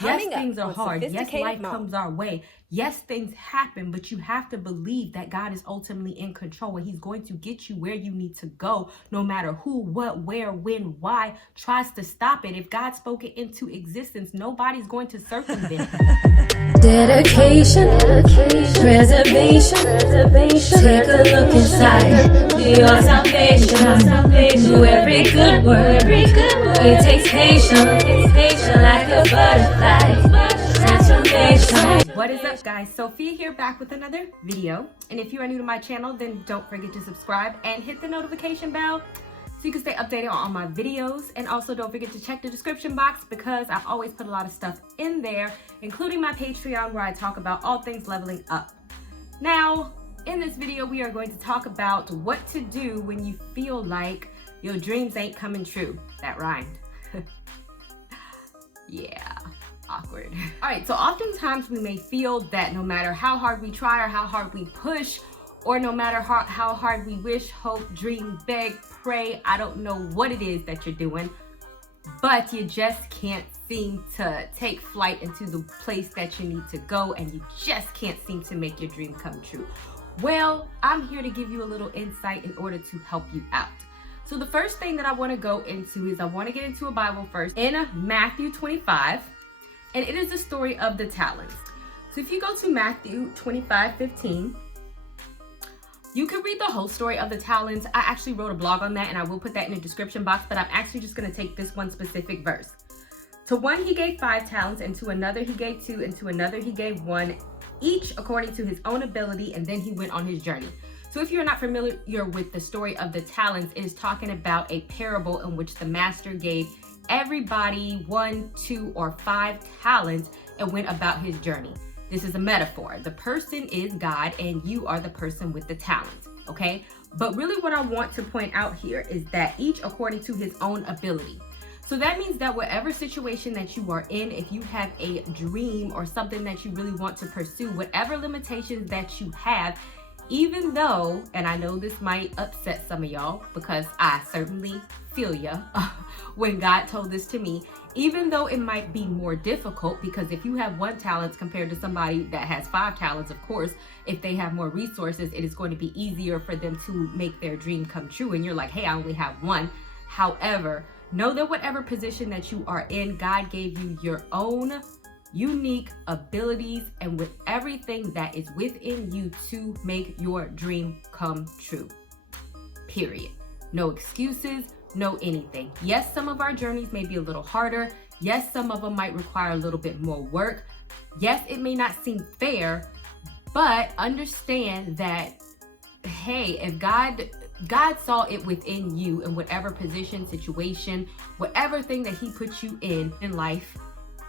Yes, things are hard. Yes, life comes our way. Yes, things happen, but you have to believe that God is ultimately in control and he's going to get you where you need to go, no matter who, what, where, when, why tries to stop it. If God spoke it into existence, nobody's going to circumvent it. Dedication, preservation, take a look inside your salvation. Do every good work, it takes patience, like a butterfly. Transformation. What is up, guys? Sophia here, back with another video. And if you are new to my channel, then don't forget to subscribe and hit the notification bell so you can stay updated on all my videos. And also don't forget to check the description box because I always put a lot of stuff in there, including my Patreon where I talk about all things leveling up. Now, in this video, we are going to talk about what to do when you feel like your dreams ain't coming true. That rhymed. Yeah. Awkward. All right, so oftentimes we may feel that no matter how hard we try or how hard we push, or no matter how hard we wish, hope, dream, beg, pray, I don't know what it is that you're doing, but you just can't seem to take flight into the place that you need to go, and you just can't seem to make your dream come true. Well, I'm here to give you a little insight in order to help you out. So the first thing that I want to go into is I want to get into a Bible first in Matthew 25. And it is the story of the talents. So if you go to Matthew 25:15, you can read the whole story of the talents. I actually wrote a blog on that and I will put that in the description box, but I'm actually just going to take this one specific verse. To one he gave 5 talents, and to another he gave 2, and to another he gave 1, each according to his own ability, and then he went on his journey. So if you're not familiar with the story of the talents, it is talking about a parable in which the master gave everybody 1, 2, or 5 talents and went about his journey. This is a metaphor. The person is God and you are the person with the talents, okay? But really what I want to point out here is that each according to his own ability. So that means that whatever situation that you are in, if you have a dream or something that you really want to pursue, whatever limitations that you have, even though, and I know this might upset some of y'all because I certainly feel ya when God told this to me, even though it might be more difficult, because if you have 1 talent compared to somebody that has 5 talents, of course, if they have more resources, it is going to be easier for them to make their dream come true. And you're like, hey, I only have 1. However, know that whatever position that you are in, God gave you your own unique abilities and with everything that is within you to make your dream come true. Period. No excuses, no anything. Yes, some of our journeys may be a little harder. Yes, some of them might require a little bit more work. Yes, it may not seem fair, but understand that, hey, if God saw it within you in whatever position, situation, whatever thing that he put you in life,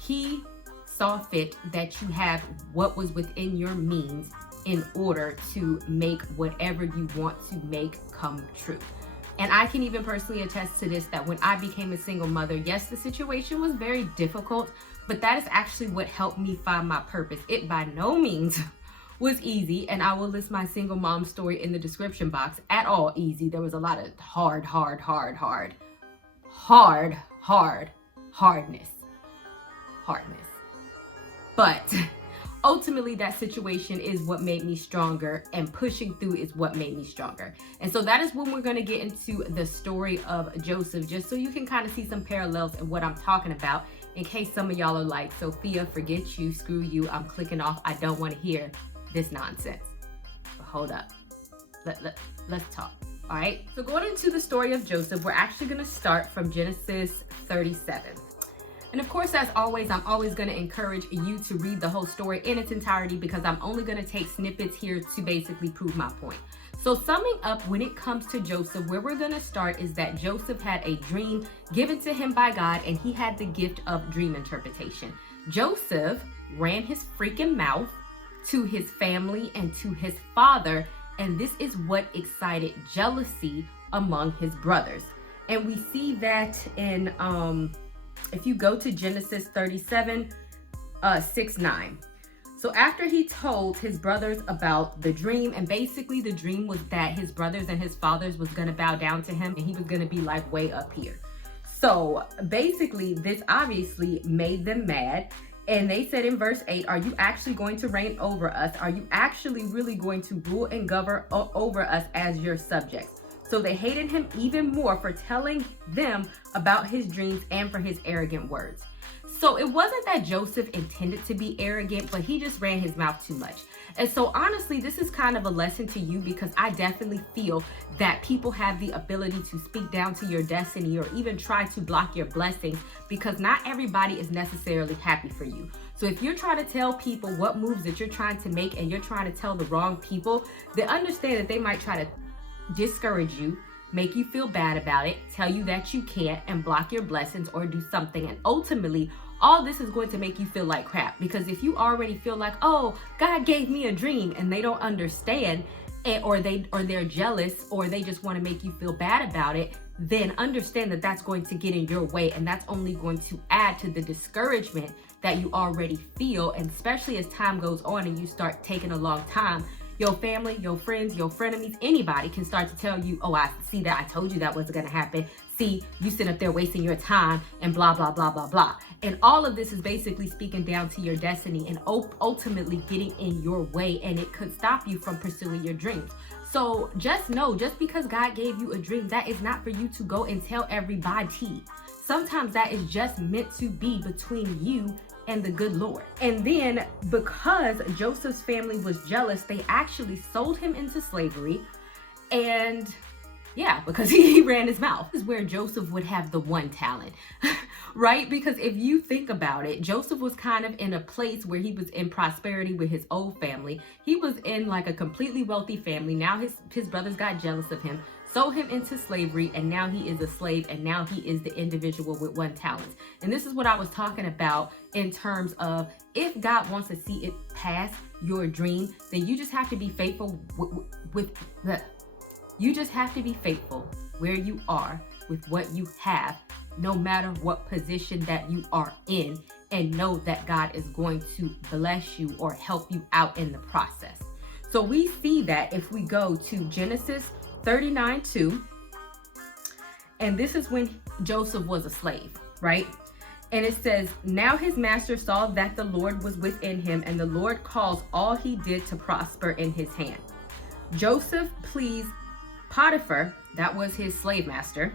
he saw fit that you have what was within your means in order to make whatever you want to make come true. And I can even personally attest to this, that when I became a single mother, yes, the situation was very difficult, but that is actually what helped me find my purpose. It by no means was easy, and I will list my single mom story in the description box. At all easy. There was a lot of hardness. But ultimately, that situation is what made me stronger, and pushing through is what made me stronger. And so that is when we're going to get into the story of Joseph, just so you can kind of see some parallels in what I'm talking about, in case some of y'all are like, Sophia, forget you, screw you, I'm clicking off, I don't want to hear this nonsense. But hold up. Let's talk. All right. So going into the story of Joseph, we're actually going to start from Genesis 37. And of course, as always, I'm always going to encourage you to read the whole story in its entirety because I'm only going to take snippets here to basically prove my point. So summing up, when it comes to Joseph, where we're going to start is that Joseph had a dream given to him by God, and he had the gift of dream interpretation. Joseph ran his freaking mouth to his family and to his father, and this is what excited jealousy among his brothers. And we see that in if you go to Genesis 37, 6-9. So after he told his brothers about the dream, and basically the dream was that his brothers and his fathers was going to bow down to him and he was going to be like way up here. So basically this obviously made them mad, And they said in verse 8, are you actually going to reign over us? Are you actually really going to rule and govern over us as your subjects? So they hated him even more for telling them about his dreams and for his arrogant words. So it wasn't that Joseph intended to be arrogant, but he just ran his mouth too much. And so honestly, this is kind of a lesson to you, because I definitely feel that people have the ability to speak down to your destiny or even try to block your blessings, because not everybody is necessarily happy for you. So if you're trying to tell people what moves that you're trying to make and you're trying to tell the wrong people, then understand that they might try to discourage you, make you feel bad about it, tell you that you can't, and block your blessings or do something. And ultimately, all this is going to make you feel like crap, because if you already feel like, oh, God gave me a dream, and they don't understand, or they're jealous, or they just want to make you feel bad about it, then understand that that's going to get in your way, and that's only going to add to the discouragement that you already feel. And especially as time goes on and you start taking a long time, your family, your friends, your frenemies, anybody can start to tell you, oh, I see that, I told you that wasn't going to happen. See, you sit up there wasting your time and blah, blah, blah, blah, blah. And all of this is basically speaking down to your destiny and ultimately getting in your way, and it could stop you from pursuing your dreams. So just know, just because God gave you a dream, that is not for you to go and tell everybody. Sometimes that is just meant to be between you and the good Lord. And then because Joseph's family was jealous, they actually sold him into slavery. And yeah, because he ran his mouth. This is where Joseph would have the one talent, right? Because if you think about it, Joseph was kind of in a place where he was in prosperity with his old family. He was in like a completely wealthy family. Now his brothers got jealous of him, sold him into slavery, and now he is a slave, and now he is the individual with one talent. And this is what I was talking about in terms of, if God wants to see it past your dream, then you just have to be faithful you just have to be faithful where you are with what you have, no matter what position that you are in, and know that God is going to bless you or help you out in the process. So we see that if we go to Genesis 39:2, and this is when Joseph was a slave, right? And it says, now his master saw that the Lord was within him, and the Lord caused all he did to prosper in his hand. Joseph pleased Potiphar, that was his slave master,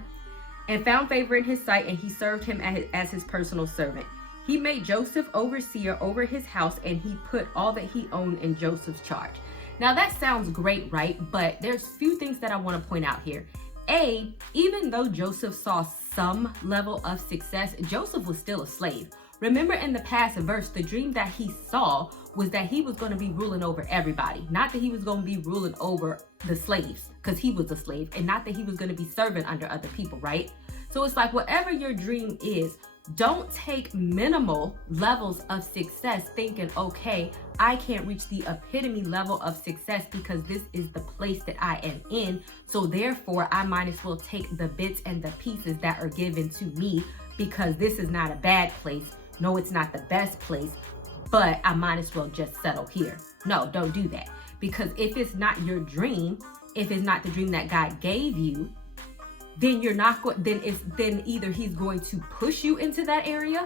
and found favor in his sight, and he served him as his personal servant. He made Joseph overseer over his house, and he put all that he owned in Joseph's charge. Now that sounds great, right? But there's few things that I want to point out here. A, even though Joseph saw some level of success, Joseph was still a slave. Remember in the past verse, the dream that he saw was that he was going to be ruling over everybody. Not that he was going to be ruling over the slaves, because he was a slave, and not that he was going to be serving under other people, right? So it's like, whatever your dream is, don't take minimal levels of success thinking, okay, I can't reach the epitome level of success because this is the place that I am in. So therefore, I might as well take the bits and the pieces that are given to me, because this is not a bad place. No, it's not the best place, but I might as well just settle here. No, don't do that. Because if it's not your dream, if it's not the dream that God gave you, then you're not going, then either he's going to push you into that area,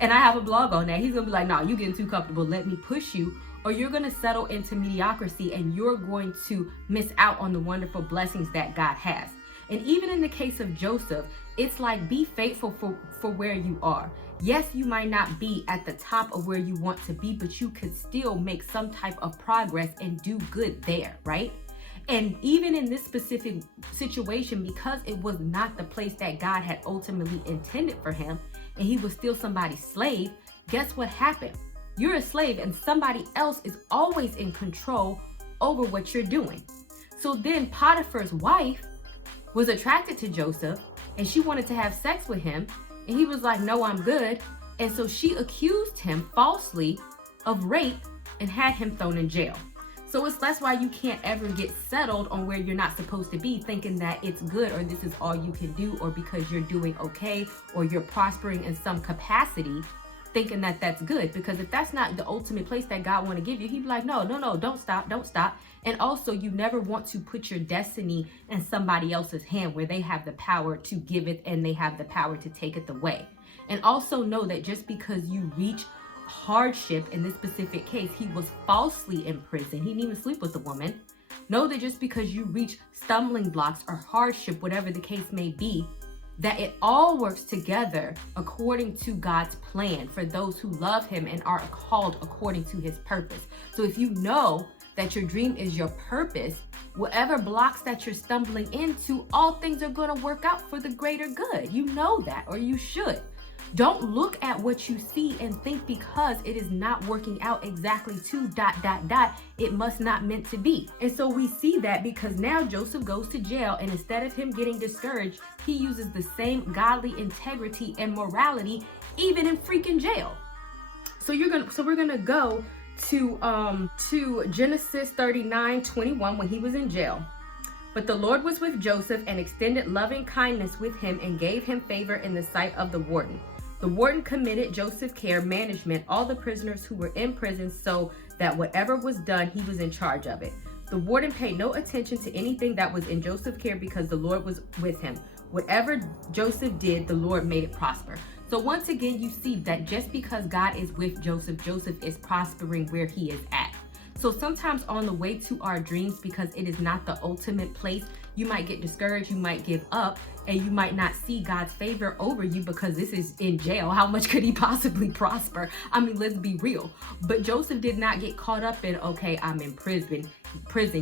and I have a blog on that. He's gonna be like, no, you're getting too comfortable, let me push you, or you're gonna settle into mediocrity, and you're going to miss out on the wonderful blessings that God has. And even in the case of Joseph, it's like, be faithful for where you are. Yes, you might not be at the top of where you want to be, but you could still make some type of progress and do good there, right? And even in this specific situation, because it was not the place that God had ultimately intended for him, and he was still somebody's slave, guess what happened? You're a slave, and somebody else is always in control over what you're doing. So then Potiphar's wife was attracted to Joseph, and she wanted to have sex with him, and he was like, no, I'm good. And so she accused him falsely of rape and had him thrown in jail. So that's why you can't ever get settled on where you're not supposed to be, thinking that it's good, or this is all you can do, or because you're doing okay, or you're prospering in some capacity, thinking that that's good. Because if that's not the ultimate place that God want to give you, he'd be like, no, don't stop. And also, you never want to put your destiny in somebody else's hand where they have the power to give it and they have the power to take it away. And also know that just because you reach hardship. In this specific case, he was falsely imprisoned. He didn't even sleep with the woman. Know that just because you reach stumbling blocks or hardship, whatever the case may be, that it all works together according to God's plan for those who love him and are called according to his purpose. So if you know that your dream is your purpose, whatever blocks that you're stumbling into, all things are going to work out for the greater good. You know that, or you should. Don't look at what you see and think because it is not working out exactly to ... it must not meant to be. And so we see that because now Joseph goes to jail, and instead of him getting discouraged, he uses the same godly integrity and morality even in freaking jail. So we're gonna go to Genesis 39:21 when he was in jail. But the Lord was with Joseph and extended loving kindness with him and gave him favor in the sight of the warden. The warden committed Joseph care management, all the prisoners who were in prison, so that whatever was done, he was in charge of it. The warden paid no attention to anything that was in Joseph's care because the Lord was with him. Whatever Joseph did, the Lord made it prosper. So once again, you see that just because God is with Joseph, Joseph is prospering where he is at. So sometimes on the way to our dreams, because it is not the ultimate place, you might get discouraged, you might give up, and you might not see God's favor over you because this is in jail. How much could he possibly prosper? I mean, let's be real. But Joseph did not get caught up in, okay, I'm in prison.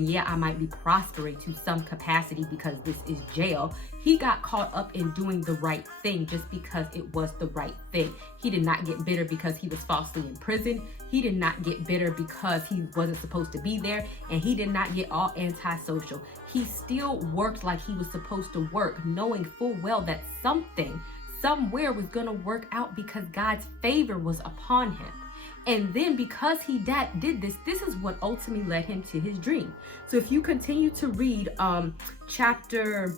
Yeah, I might be prospering to some capacity because this is jail. He got caught up in doing the right thing just because it was the right thing. He did not get bitter because he was falsely imprisoned. He did not get bitter because he wasn't supposed to be there. And he did not get all antisocial. He still worked like he was supposed to work, knowing full well that something, somewhere was going to work out because God's favor was upon him. And then because he did this, this is what ultimately led him to his dream. So if you continue to read chapter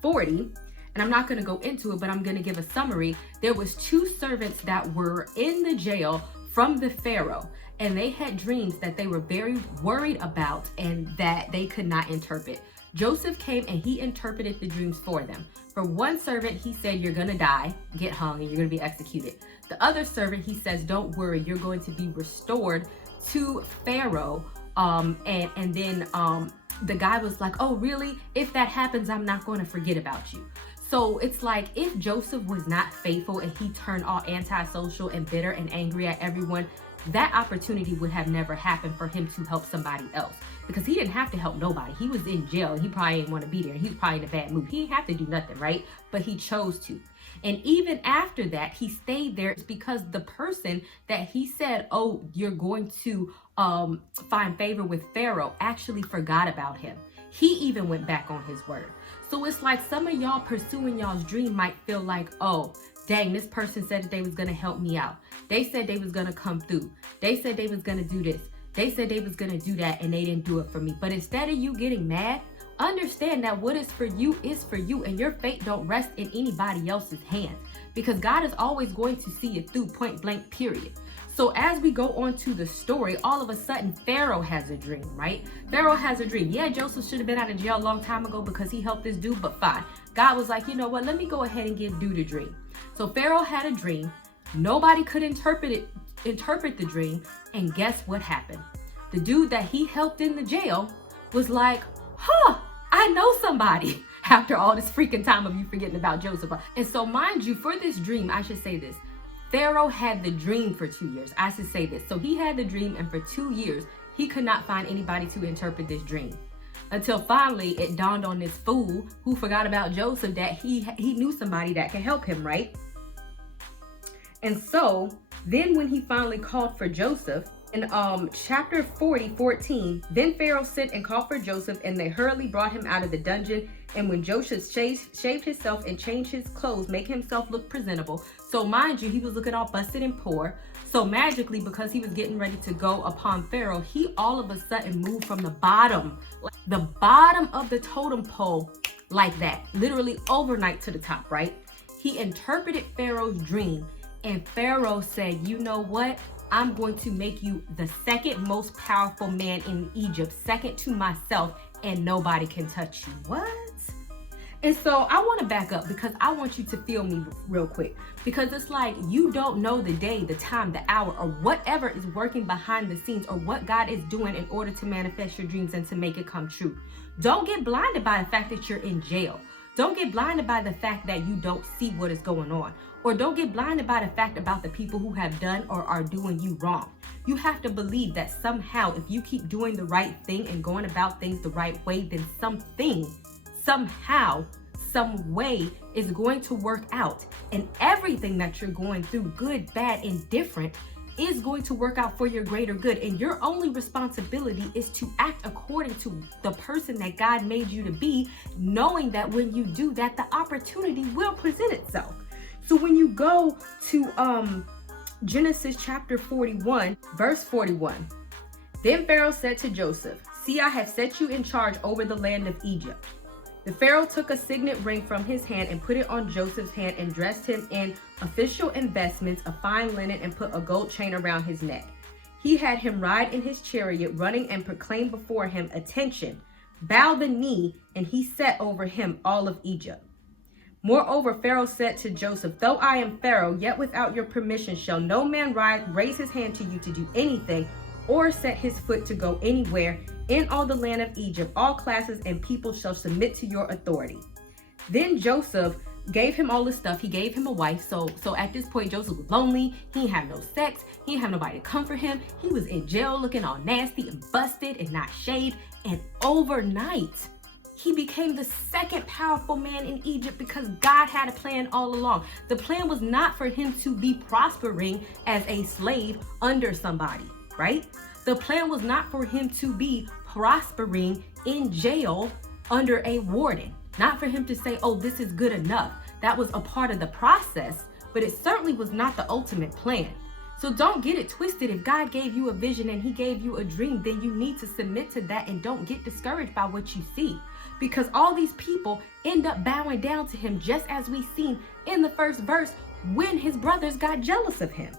40, and I'm not going to go into it, but I'm going to give a summary. There was 2 servants that were in the jail from the Pharaoh, and they had dreams that they were very worried about and that they could not interpret. Joseph came and he interpreted the dreams for them. For one servant, he said, you're going to die, get hung, and you're going to be executed. The other servant, he says, don't worry, you're going to be restored to Pharaoh. And then the guy was like, oh, really? If that happens, I'm not going to forget about you. So it's like if Joseph was not faithful and he turned all antisocial and bitter and angry at everyone, that opportunity would have never happened for him to help somebody else, because he didn't have to help nobody. He was in jail. He probably didn't want to be there. He was probably in a bad mood. He didn't have to do nothing, right? But he chose to. And even after that, he stayed there because the person that he said, oh, you're going to find favor with Pharaoh, actually forgot about him. He even went back on his word. So it's like some of y'all pursuing y'all's dream might feel like, oh, dang, this person said that they was going to help me out. They said they was going to come through. They said they was going to do this. They said they was going to do that, and they didn't do it for me. But instead of you getting mad, understand that what is for you, and your fate don't rest in anybody else's hands, because God is always going to see you through, point blank, period. So as we go on to the story, all of a sudden Pharaoh has a dream, right? Pharaoh has a dream. Yeah, Joseph should have been out of jail a long time ago because he helped this dude, but fine. God was like, you know what? Let me go ahead and give dude a dream. So Pharaoh had a dream. Nobody could interpret the dream. And guess what happened? The dude that he helped in the jail was like, I know somebody, after all this freaking time of you forgetting about Joseph. And so mind you, for this dream, I should say this, Pharaoh had the dream for 2 years. I should say this. So he had the dream, and for 2 years, he could not find anybody to interpret this dream. Until finally, it dawned on this fool who forgot about Joseph that he knew somebody that could help him, right? And so then when he finally called for Joseph, in chapter 40:14, then Pharaoh sent and called for Joseph, and they hurriedly brought him out of the dungeon. And when Joseph shaved himself and changed his clothes, making himself look presentable. So mind you, he was looking all busted and poor. So magically, because he was getting ready to go upon Pharaoh, he all of a sudden moved from the bottom of the totem pole like that, literally overnight to the top, right? He interpreted Pharaoh's dream, and Pharaoh said, you know what? I'm going to make you the second most powerful man in Egypt, second to myself, and nobody can touch you. What? And so I want to back up because I want you to feel me real quick, because it's like you don't know the day, the time, the hour, or whatever is working behind the scenes, or what God is doing in order to manifest your dreams and to make it come true. Don't get blinded by the fact that you're in jail. Don't get blinded by the fact that you don't see what is going on, or don't get blinded by the fact about the people who have done or are doing you wrong. You have to believe that somehow, if you keep doing the right thing and going about things the right way, then something, somehow, some way is going to work out, and everything that you're going through, good, bad, and different, is going to work out for your greater good. And your only responsibility is to act according to the person that God made you to be, knowing that when you do that, the opportunity will present itself. So when you go to Genesis chapter 41, verse 41, then Pharaoh said to Joseph, "See, I have set you in charge over the land of Egypt." The Pharaoh took a signet ring from his hand and put it on Joseph's hand and dressed him in official investments of fine linen and put a gold chain around his neck. He had him ride in his chariot, running, and proclaim before him, "Attention, bow the knee," and he set over him all of Egypt. Moreover, Pharaoh said to Joseph, "Though I am Pharaoh, yet without your permission shall no man raise his hand to you to do anything, or set his foot to go anywhere in all the land of Egypt. All classes and people shall submit to your authority." Then Joseph gave him all this stuff. He gave him a wife. So at this point, Joseph was lonely. He didn't have no sex. He didn't have nobody to comfort him. He was in jail looking all nasty and busted and not shaved. And overnight, he became the second powerful man in Egypt because God had a plan all along. The plan was not for him to be prospering as a slave under somebody, right? The plan was not for him to be prospering in jail under a warden. Not for him to say, "Oh, this is good enough." That was a part of the process, but it certainly was not the ultimate plan. So don't get it twisted. If God gave you a vision and he gave you a dream, then you need to submit to that and don't get discouraged by what you see. Because all these people end up bowing down to him, just as we seen in the first verse when his brothers got jealous of him.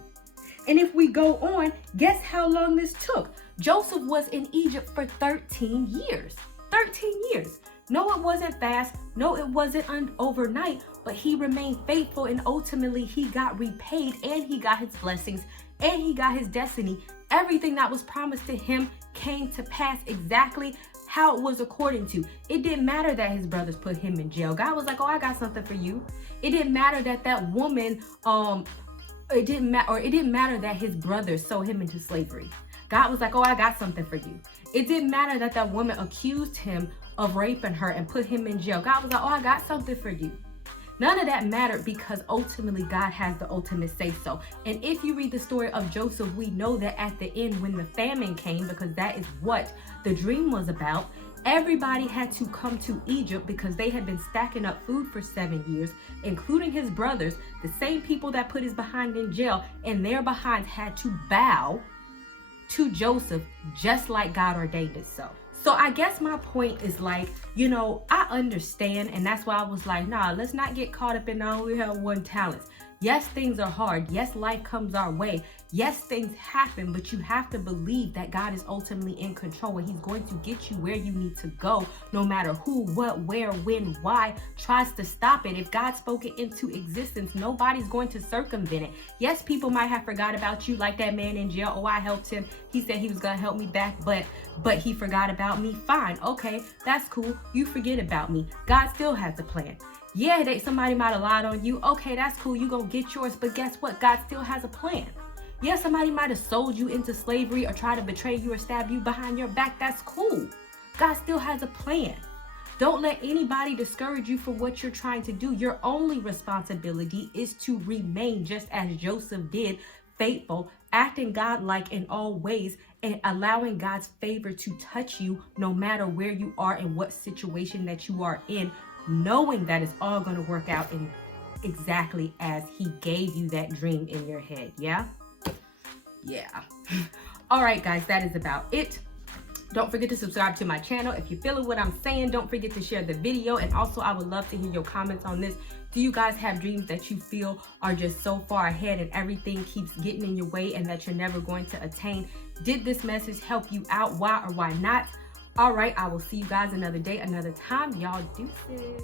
And if we go on, guess how long this took? Joseph was in Egypt for 13 years. 13 years. No, it wasn't fast. No, it wasn't overnight, but he remained faithful, and ultimately he got repaid, and he got his blessings, and he got his destiny. Everything that was promised to him came to pass exactly how it was according to. It didn't matter that his brothers put him in jail. God was like, "Oh, I got something for you." It didn't matter that that woman, it didn't matter that his brothers sold him into slavery. God was like, "Oh, I got something for you." It didn't matter that that woman accused him of raping her and put him in jail. God was like, "Oh, I got something for you." None of that mattered because ultimately God has the ultimate say so. And if you read the story of Joseph, we know that at the end, when the famine came, because that is what the dream was about, everybody had to come to Egypt because they had been stacking up food for 7 years, including his brothers, the same people that put his behind in jail, and their behinds had to bow to Joseph just like God ordained it so. So I guess my point is like, I understand, and that's why I was like, nah, let's not get caught up in I only have one talent. Yes, things are hard. Yes, life comes our way. Yes, things happen, but you have to believe that God is ultimately in control, and he's going to get you where you need to go, no matter who, what, where, when, why tries to stop it. If God spoke it into existence, nobody's going to circumvent it. Yes, people might have forgot about you, like that man in jail. "Oh, I helped him. He said he was going to help me back, but he forgot about me." Fine. Okay, that's cool. You forget about me. God still has a plan. Yeah, somebody might have lied on you. Okay, that's cool. You gonna get yours. But guess what? God still has a plan. Yeah, somebody might have sold you into slavery or tried to betray you or stab you behind your back. That's cool. God still has a plan. Don't let anybody discourage you for what you're trying to do. Your only responsibility is to remain, just as Joseph did, faithful, acting God-like in all ways, and allowing God's favor to touch you no matter where you are and what situation that you are in, knowing that it's all going to work out in exactly as he gave you that dream in your head. Yeah. All right, guys, that is about it. Don't forget to subscribe to my channel. If you're feeling what I'm saying, don't forget to share the video. And also, I would love to hear your comments on this. Do you guys have dreams that you feel are just so far ahead and everything keeps getting in your way and that you're never going to attain? Did this message help you out? Why or why not? All right, I will see you guys another day, another time. Y'all deuces.